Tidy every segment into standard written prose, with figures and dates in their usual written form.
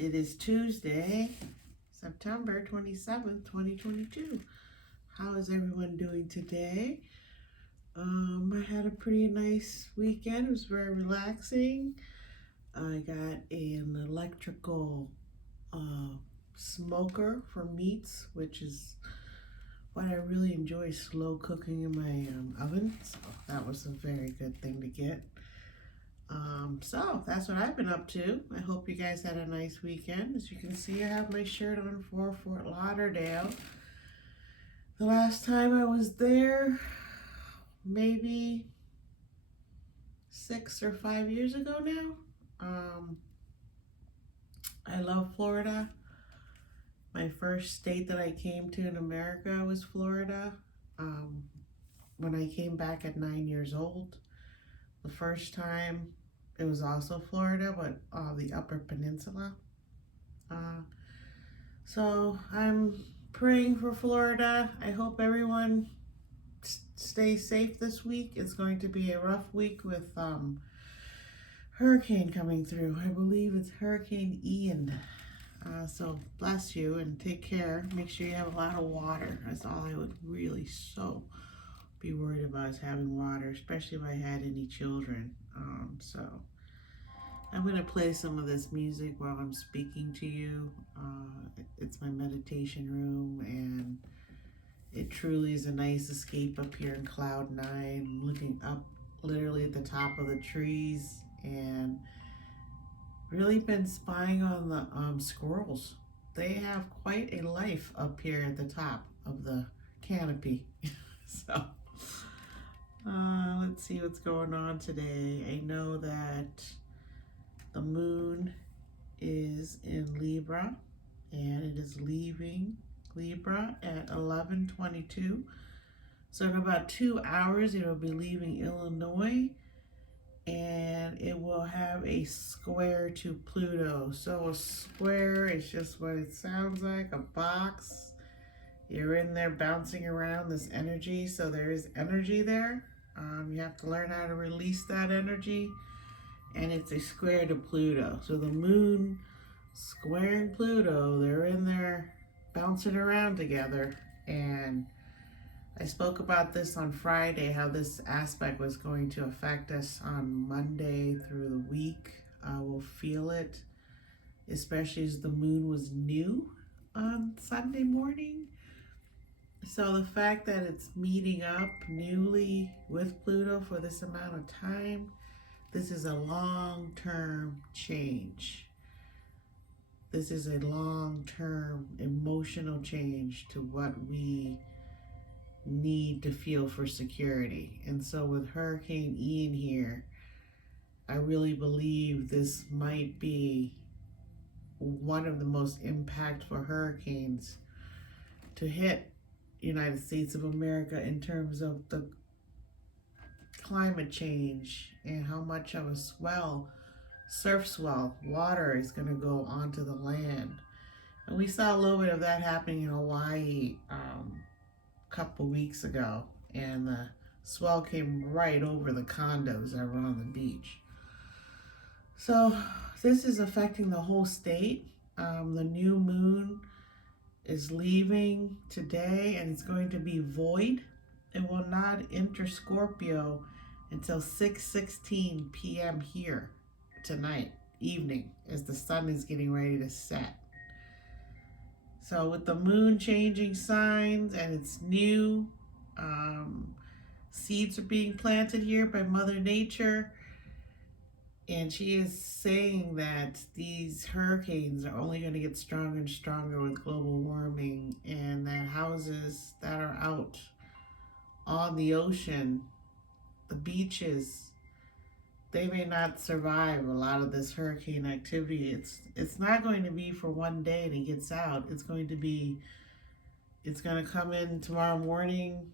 It is Tuesday, September 27th, 2022. How is everyone doing today? I had a pretty nice weekend. It was very relaxing. I got an electrical smoker for meats, which is what I really enjoy, slow cooking in my oven. So that was a very good thing to get. So that's what I've been up to. I hope you guys had a nice weekend. As you can see, I have my shirt on for Fort Lauderdale. The last time I was there, maybe 6 or 5 years ago now. I love Florida. My first state that I came to in America was Florida. When I came back at 9 years old, the first time it was also Florida, but the Upper Peninsula. So I'm praying for Florida. I hope everyone stays safe this week. It's going to be a rough week with hurricane coming through. I believe it's Hurricane Ian. So bless you and take care. Make sure you have a lot of water. That's all I would really so be worried about, is having water, especially if I had any children. So I'm going to play some of this music while I'm speaking to you. It's my meditation room, and it truly is a nice escape up here in Cloud 9. I'm looking up literally at the top of the trees and really been spying on the squirrels. They have quite a life up here at the top of the canopy. So let's see what's going on today. I know that the moon is in Libra, and it is leaving Libra at 11:22. So in about 2 hours, it will be leaving Illinois, and it will have a square to Pluto. So a square is just what it sounds like, a box. You're in there bouncing around this energy, so there is energy there. You have to learn how to release that energy, and it's a square to Pluto. So the moon squaring Pluto, they're in there bouncing around together. And I spoke about this on Friday, how this aspect was going to affect us on Monday through the week. We'll feel it, especially as the moon was new on Sunday morning. So the fact that it's meeting up newly with Pluto for this amount of time, this is a long-term change. This is a long-term emotional change to what we need to feel for security. And so with Hurricane Ian here, I really believe this might be one of the most impactful hurricanes to hit United States of America in terms of the climate change and how much of a surf swell, water is going to go onto the land. And we saw a little bit of that happening in Hawaii a couple weeks ago, and the swell came right over the condos that were on the beach. So this is affecting the whole state. The new moon is leaving today, and it's going to be void. It will not enter Scorpio until 6:16 p.m. here tonight evening, as the sun is getting ready to set. So with the moon changing signs and it's new, seeds are being planted here by Mother Nature. And she is saying that these hurricanes are only going to get stronger and stronger with global warming, and that houses that are out on the ocean, the beaches, they may not survive a lot of this hurricane activity. It's not going to be for one day and it gets out. It's going to come in tomorrow morning,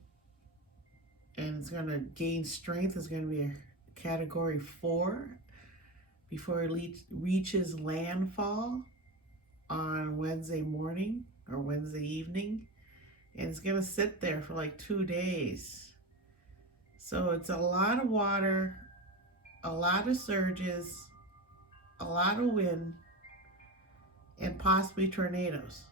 and it's going to gain strength. It's going to be a category 4 before it reaches landfall on Wednesday morning or Wednesday evening. And it's going to sit there for like 2 days. So it's a lot of water, a lot of surges, a lot of wind, and possibly tornadoes.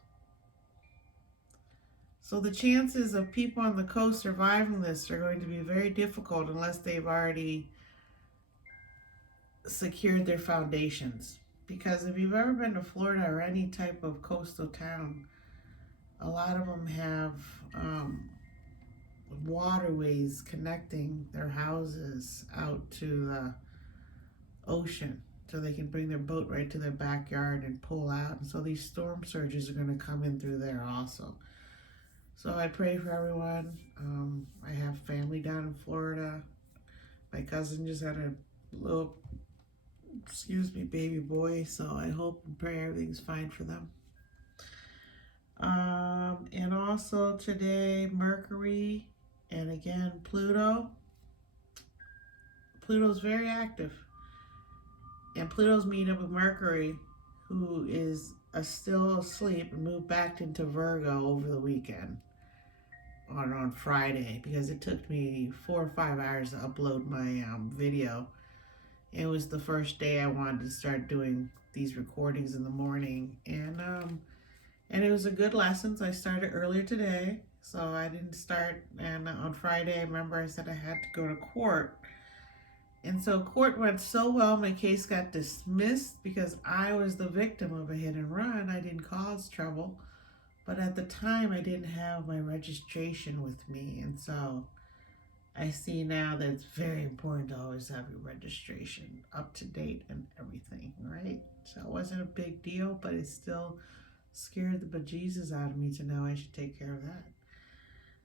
So the chances of people on the coast surviving this are going to be very difficult unless they've already secured their foundations. Because if you've ever been to Florida or any type of coastal town, a lot of them have waterways connecting their houses out to the ocean, so they can bring their boat right to their backyard and pull out. And so these storm surges are going to come in through there also. So I pray for everyone. I have family down in Florida. My cousin just had a little, baby boy. So I hope and pray everything's fine for them. And also today, Mercury and again Pluto. Pluto's very active. And Pluto's meeting up with Mercury, who is still asleep, and moved back into Virgo over the weekend on Friday, because it took me 4 or 5 hours to upload my video. It was the first day I wanted to start doing these recordings in the morning, and it was a good lesson. So I started earlier today, so I didn't start. And on Friday, I remember I said I had to go to court. And so court went so well, my case got dismissed because I was the victim of a hit and run. I didn't cause trouble, but at the time I didn't have my registration with me. And so I see now that it's very important to always have your registration up to date and everything, right? So it wasn't a big deal, but it still scared the bejesus out of me to know I should take care of that.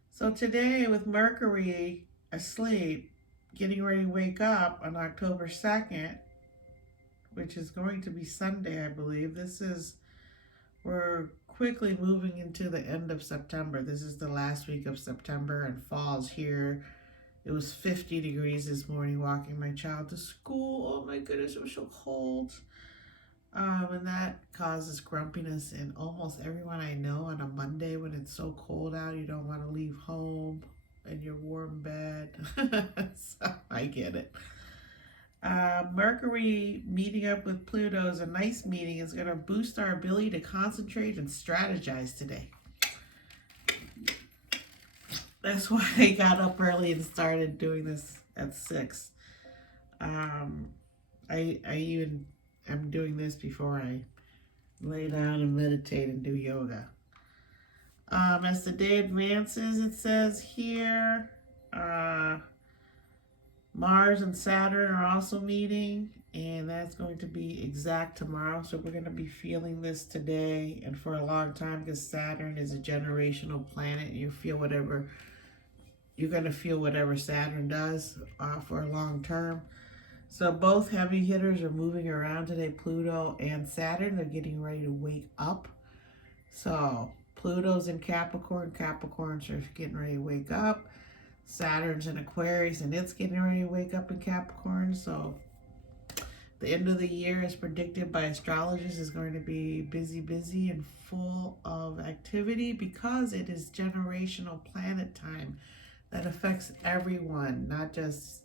So today, with Mercury asleep, getting ready to wake up on October 2nd, which is going to be Sunday, I believe. We're quickly moving into the end of September. This is the last week of September, and fall's here. It was 50 degrees this morning walking my child to school. Oh my goodness, it was so cold. And that causes grumpiness in almost everyone I know on a Monday when it's so cold out. You don't want to leave home in your warm bed. So I get it. Mercury meeting up with Pluto is a nice meeting. It's going to boost our ability to concentrate and strategize today. That's why I got up early and started doing this at 6. I'm doing this before I lay down and meditate and do yoga. As the day advances, it says here, Mars and Saturn are also meeting, and that's going to be exact tomorrow. So we're going to be feeling this today and for a long time, because Saturn is a generational planet. You're going to feel whatever Saturn does for a long term. So both heavy hitters are moving around today, Pluto and Saturn. They're getting ready to wake up. So Pluto's in Capricorn. Capricorns are getting ready to wake up. Saturn's in Aquarius, and it's getting ready to wake up in Capricorn. So the end of the year, as predicted by astrologers, is going to be busy and full of activity, because it is generational planet time that affects everyone, not just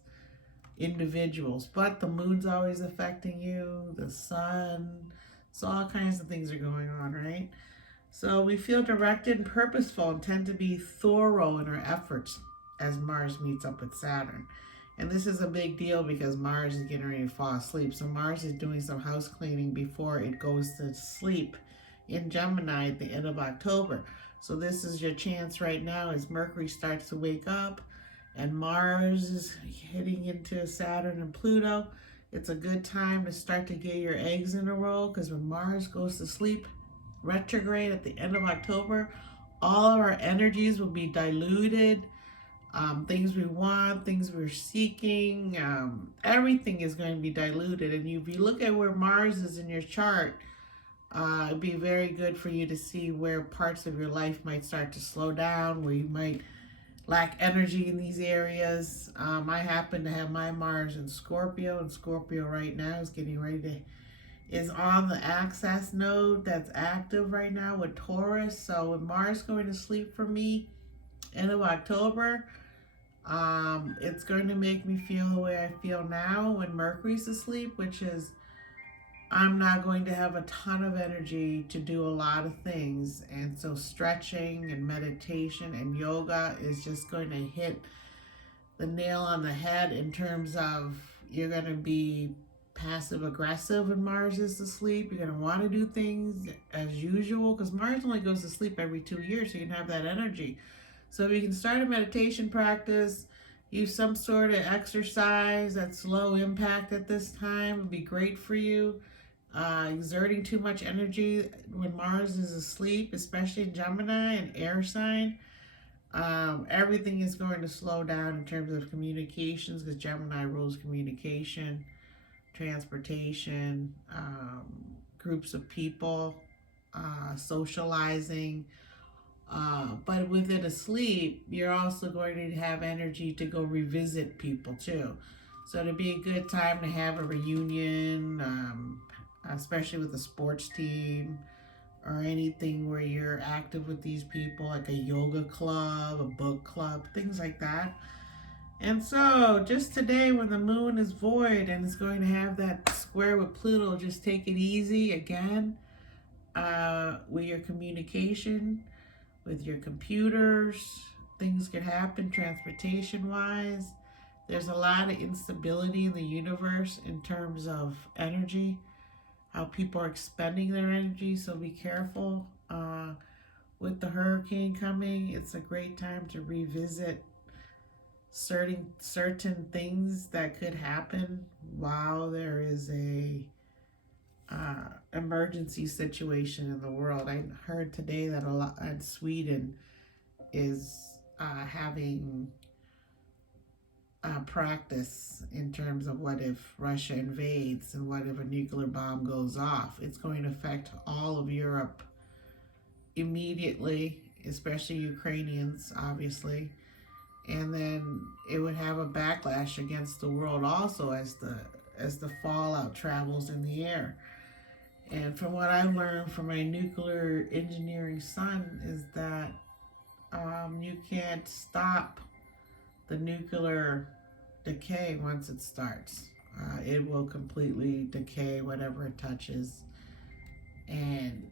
individuals. But the moon's always affecting you, the sun, so all kinds of things are going on, right? So we feel directed and purposeful and tend to be thorough in our efforts as Mars meets up with Saturn. And this is a big deal because Mars is getting ready to fall asleep. So Mars is doing some house cleaning before it goes to sleep in Gemini at the end of October. So this is your chance right now as Mercury starts to wake up and Mars is heading into Saturn and Pluto. It's a good time to start to get your eggs in a row, because when Mars goes to sleep retrograde at the end of October, all of our energies will be diluted. Things we want, things we're seeking, everything is going to be diluted. And if you look at where Mars is in your chart, it'd be very good for you to see where parts of your life might start to slow down, where you might lack energy in these areas. I happen to have my Mars in Scorpio, and Scorpio right now is on the access node that's active right now with Taurus. So with Mars going to sleep for me end of October, it's going to make me feel the way I feel now when Mercury's asleep, which is I'm not going to have a ton of energy to do a lot of things. And so stretching and meditation and yoga is just going to hit the nail on the head in terms of you're going to be passive aggressive when Mars is asleep. You're going to want to do things as usual because Mars only goes to sleep every 2 years, so you can have that energy. So if you can start a meditation practice, use some sort of exercise that's low impact at this time, would be great for you. Exerting too much energy when Mars is asleep, especially in Gemini and air sign, everything is going to slow down in terms of communications because Gemini rules communication, transportation, groups of people, socializing. But with it asleep, you're also going to have energy to go revisit people too. So it'd be a good time to have a reunion, especially with a sports team or anything where you're active with these people, like a yoga club, a book club, things like that. And so, just today, when the moon is void and it's going to have that square with Pluto, just take it easy again with your communication, with your computers. Things could happen transportation wise. There's a lot of instability in the universe in terms of energy, how people are expending their energy, so be careful. With the hurricane coming, it's a great time to revisit certain things that could happen while there is a emergency situation in the world. I heard today that a lot Sweden is having practice in terms of what if Russia invades and what if a nuclear bomb goes off. It's going to affect all of Europe immediately, especially Ukrainians, obviously. And then it would have a backlash against the world also as the fallout travels in the air. And from what I learned from my nuclear engineering son is that you can't stop the nuclear decay once it starts. It will completely decay whatever it touches, and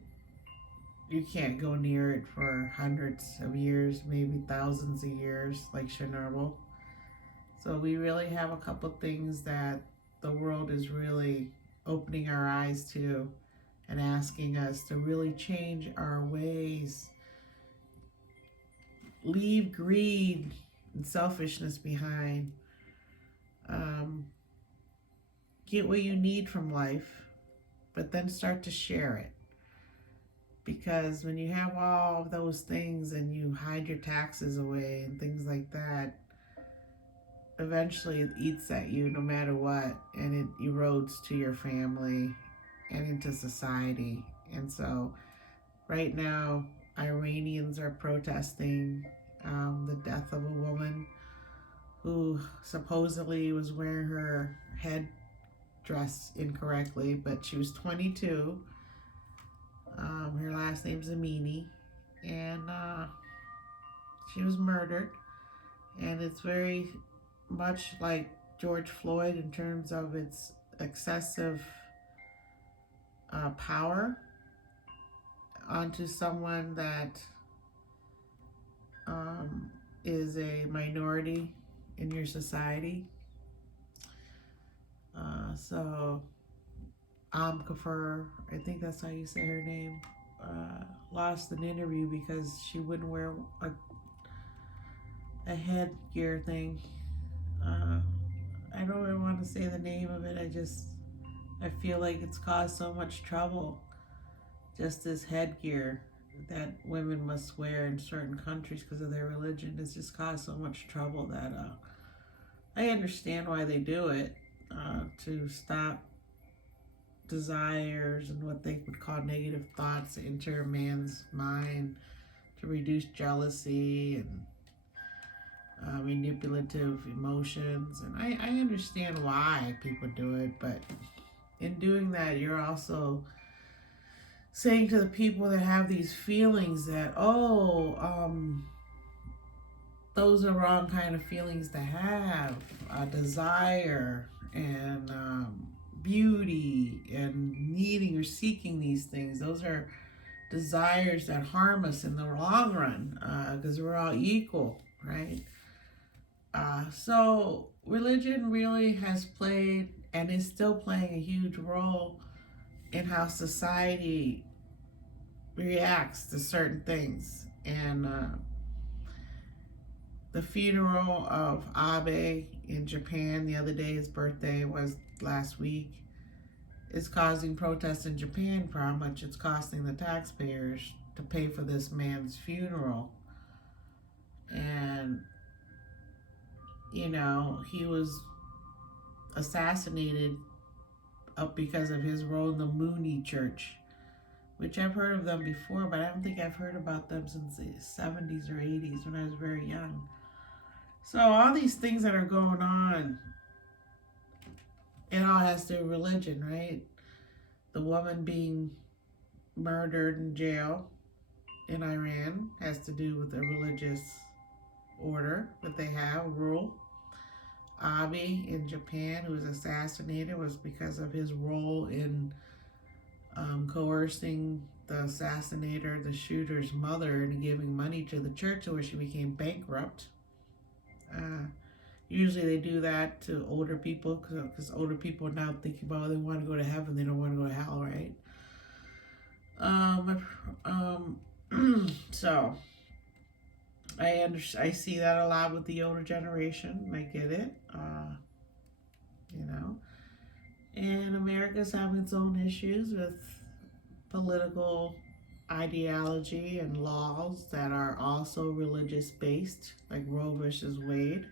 you can't go near it for hundreds of years, maybe thousands of years, like Chernobyl. So we really have a couple things that the world is really opening our eyes to and asking us to really change our ways. Leave greed and selfishness behind. Get what you need from life, but then start to share it. Because when you have all of those things and you hide your taxes away and things like that, eventually it eats at you no matter what, and it erodes to your family and into society. And so right now, Iranians are protesting the death of a woman who supposedly was wearing her headdress incorrectly, but she was 22. Her last name's Amini, and she was murdered. And it's very much like George Floyd in terms of its excessive power onto someone that is a minority in your society. So Kafir, I think that's how you say her name, lost an interview because she wouldn't wear a headgear thing. I don't really want to say the name of it. I feel like it's caused so much trouble. Just this headgear that women must wear in certain countries because of their religion has just caused so much trouble that I understand why they do it, to stop desires and what they would call negative thoughts that enter a man's mind, to reduce jealousy and manipulative emotions. And I understand why people do it, but in doing that, you're also saying to the people that have these feelings that, those are wrong kind of feelings to have, desire and beauty and needing or seeking these things. Those are desires that harm us in the long run, because we're all equal, right? So religion really has played and is still playing a huge role in how society reacts to certain things. And the funeral of Abe in Japan the other day, his birthday was last week, is causing protests in Japan for how much it's costing the taxpayers to pay for this man's funeral. And, you know, he was assassinated up because of his role in the Mooney Church, which I've heard of them before, but I don't think I've heard about them since the 70s or 80s when I was very young. So all these things that are going on, it all has to do with religion, right? The woman being murdered in jail in Iran has to do with the religious order that they have, rule. Abe in Japan, who was assassinated, was because of his role in coercing the assassinator, the shooter's mother, into giving money to the church, where she became bankrupt. Usually they do that to older people because older people are now thinking about they want to go to heaven, they don't want to go to hell, right? So I see that a lot with the older generation. I get it, you know. And America's having its own issues with political ideology and laws that are also religious based, like Roe versus Wade.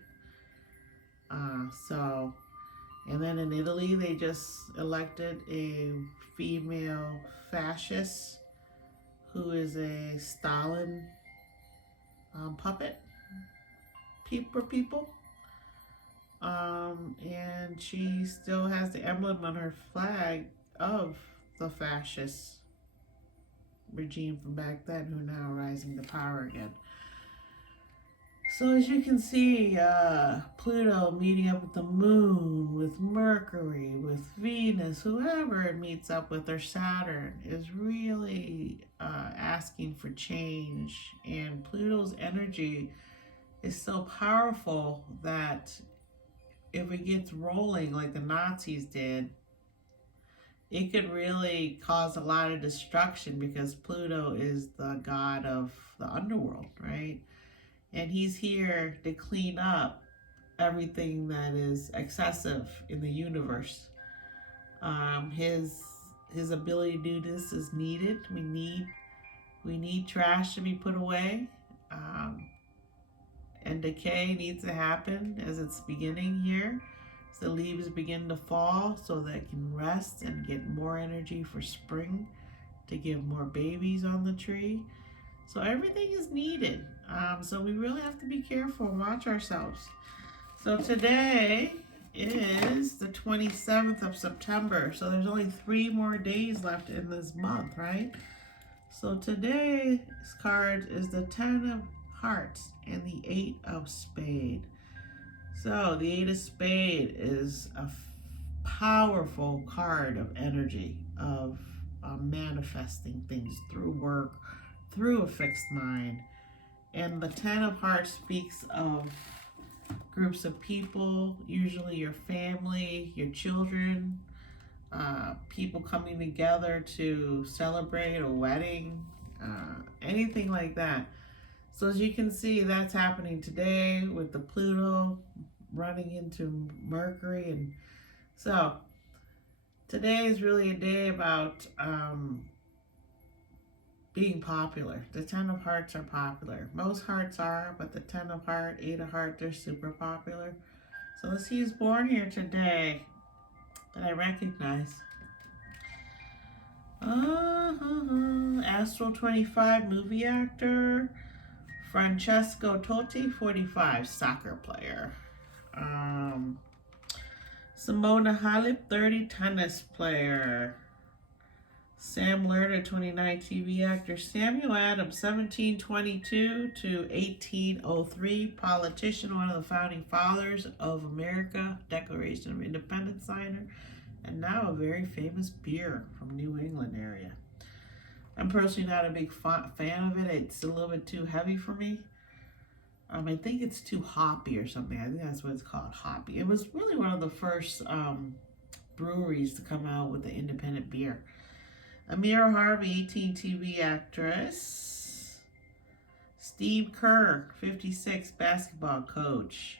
And then in Italy, they just elected a female fascist who is a Stalin puppet people. And she still has the emblem on her flag of the fascist regime from back then, who are now rising to power again. So as you can see, Pluto meeting up with the moon, with Mercury, with Venus, whoever it meets up with, or Saturn, is really asking for change. And Pluto's energy is so powerful that if it gets rolling like the Nazis did, it could really cause a lot of destruction, because Pluto is the god of the underworld, right? And he's here to clean up everything that is excessive in the universe. His ability to do this is needed. We need trash to be put away, and decay needs to happen as it's beginning here. So the leaves begin to fall so that it can rest and get more energy for spring to give more babies on the tree. So everything is needed. So we really have to be careful and watch ourselves. So today is the 27th of September. So there's only 3 more days left in this month, right? So today's card is the 10 of Hearts and the 8 of Spades. So the 8 of Spades is a powerful card of energy, of manifesting things through work, through a fixed mind. And the 10 of Hearts speaks of groups of people, usually your family, your children, people coming together to celebrate a wedding, anything like that. So as you can see, that's happening today with the Pluto running into Mercury. And so today is really a day about being popular. The 10 of Hearts are popular. Most hearts are, but the 10 of Heart, 8 of Heart, they're super popular. So let's see who's born here today that I recognize. Astro 25, movie actor. Francesco Totti, 45, soccer player. Simona Halep, 30, tennis player. Sam Lerner, 29, TV actor. Samuel Adams, 1722 to 1803, politician, one of the founding fathers of America, Declaration of Independence signer. and now a very famous beer from New England area. I'm personally not a big fan of it. It's a little bit too heavy for me. I think it's too hoppy or something. I think that's what it's called, hoppy. It was really one of the first breweries to come out with the independent beer. Amira Harvey, 18 TV actress. Steve Kerr, 56, basketball coach.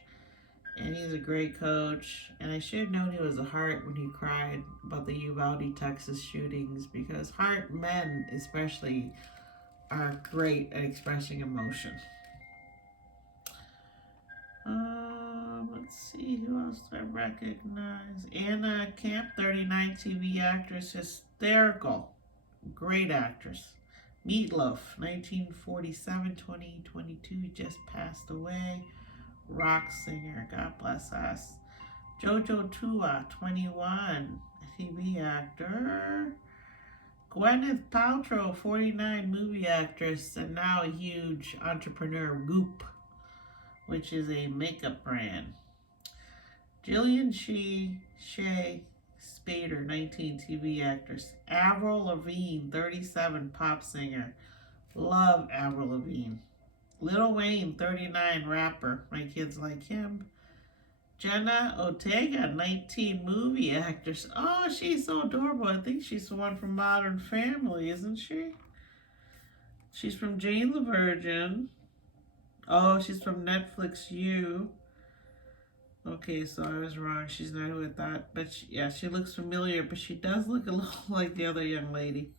And he's a great coach. And I should have known he was a heart when he cried about the Uvalde, Texas shootings, because heart men, especially, are great at expressing emotion. Let's see, who else do I recognize? Anna Camp, 39, TV actress, hysterical, great actress. Meatloaf, 1947, 2022, just passed away. Rock singer, God bless us. Jojo Tua, 21, TV actor. Gwyneth Paltrow, 49, movie actress, and now a huge entrepreneur, Goop, which is a makeup brand. Jillian Shea Spader, 19, TV actress. Avril Lavigne, 37, pop singer. Love Avril Lavigne. Lil Wayne, 39, rapper. My kids like him. Jenna Ortega, 19, movie actress. Oh, she's so adorable. I think she's the one from Modern Family, isn't she? She's from Jane the Virgin. Oh, she's from Netflix U. Okay, so I was wrong. She's not who I thought. But she looks familiar, but she does look a little like the other young lady.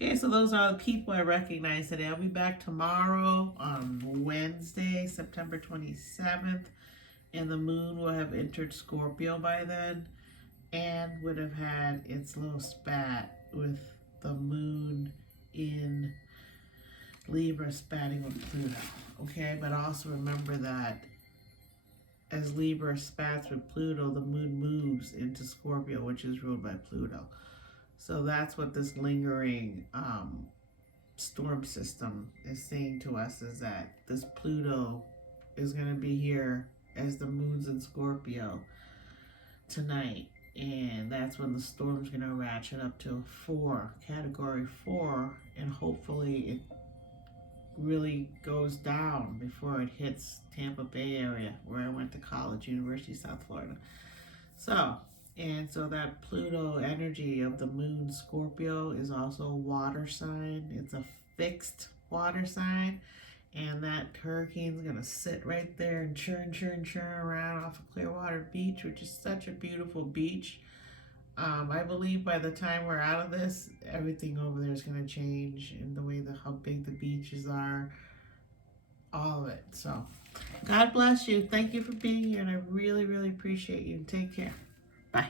Okay, so those are the people I recognize today. I'll be back tomorrow on Wednesday, September 27th. And the moon will have entered Scorpio by then. And would have had its little spat with the moon in Libra spatting with Pluto. Okay, but also remember that as Libra spats with Pluto, the moon moves into Scorpio, which is ruled by Pluto. So that's what this lingering storm system is saying to us, is that this Pluto is going to be here as the moon's in Scorpio tonight. And that's when the storm's going to ratchet up to 4, category 4, and hopefully it really goes down before it hits Tampa Bay area, where I went to college, University of South Florida. So that Pluto energy of the moon Scorpio is also a water sign. It's a fixed water sign. And that hurricane's going to sit right there and churn around off of Clearwater Beach, which is such a beautiful beach. I believe by the time we're out of this, everything over there is going to change in the way how big the beaches are, all of it. So God bless you. Thank you for being here, and I really, really appreciate you. Take care. Bye.